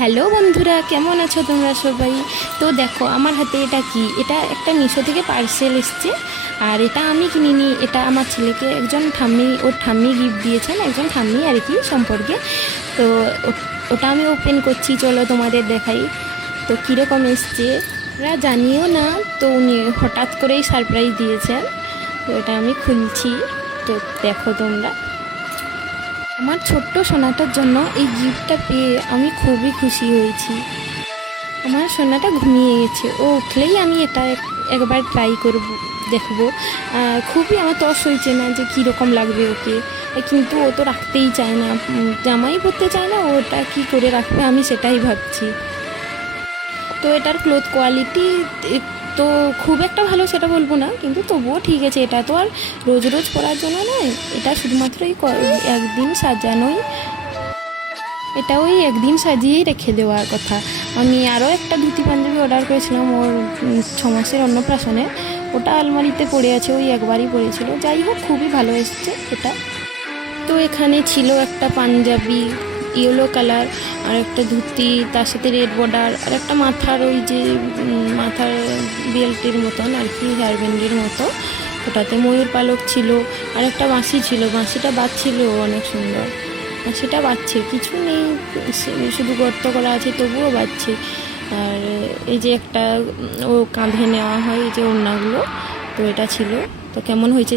Hello বন্ধুরা, কেমন আছো তোমরা সবাই? তো দেখো আমার হাতে এটা কি, এটা একটা মিশো থেকে পার্সেল এসছে। আর এটা আমি কিনিনি, এটা আমার ছেলেকে একজন ঠাম্মি, ওর ঠাম্মি গিফট দিয়েছেন, একজন ঠাম্মি আর কি সম্পর্কে। তো ওটা আমি ওপেন করছি, চলো তোমাদের দেখাই। তো কীরকম এসছে ওরা জানিও না, তো উনি হঠাৎ করেই সারপ্রাইজ দিয়েছেন। তো এটা আমি খুলছি, তো দেখো তোমরা। আমার ছোট্ট সোনাটার জন্য এই গিফটটা পেয়ে আমি খুবই খুশি হয়েছি। আমার সোনাটা ঘুমিয়ে গেছে, ও উঠলেই আমি এটা একবার ট্রাই করব, দেখব। খুবই আমার তস হয়েছে না যে কীরকম লাগবে ওকে, কিন্তু ও তো রাখতেই চায় না, জামাই পরতে চায় না, ওটা কি করে রাখবে আমি সেটাই ভাবছি। তো এটার ক্লথ কোয়ালিটি তো খুব একটা ভালো সেটা বলবো না, কিন্তু তবুও ঠিক আছে। এটা তো আর রোজ রোজ পরার জন্য নয়, এটা শুধুমাত্র এই একদিন সাজানোই, এটা ওই একদিন সাজিয়েই রেখে দেওয়ার কথা। আমি আরও একটা ধুতি পাঞ্জাবি অর্ডার করেছিলাম ওর 6 মাসের অন্নপ্রাশনে, ওটা আলমারিতে পড়ে আছে, ওই একবারই পড়েছিল। যাই হোক, খুবই ভালো এসছে এটা। তো এখানে ছিল একটা পাঞ্জাবি ইয়েলো কালার, আর একটা ধুতি, তার সাথে রেড বর্ডার, আর একটা মাথার ওই যে মাথার বেল্টের মতন আর কি, হেয়ার ব্যান্ডের মতো, ওটাতে ময়ূর পালক ছিল। আর একটা বাঁশি ছিল, বাঁশিটা বাজছিল অনেক সুন্দর, সেটা বাজছে, কিছু নেই, শুধু গর্ত করা আছে তবুও বাজছে। আর এই যে একটা ও কাঁধে নেওয়া হয় এই যে ওড়নাগুলো, তো এটা ছিল। তো কেমন হয়েছে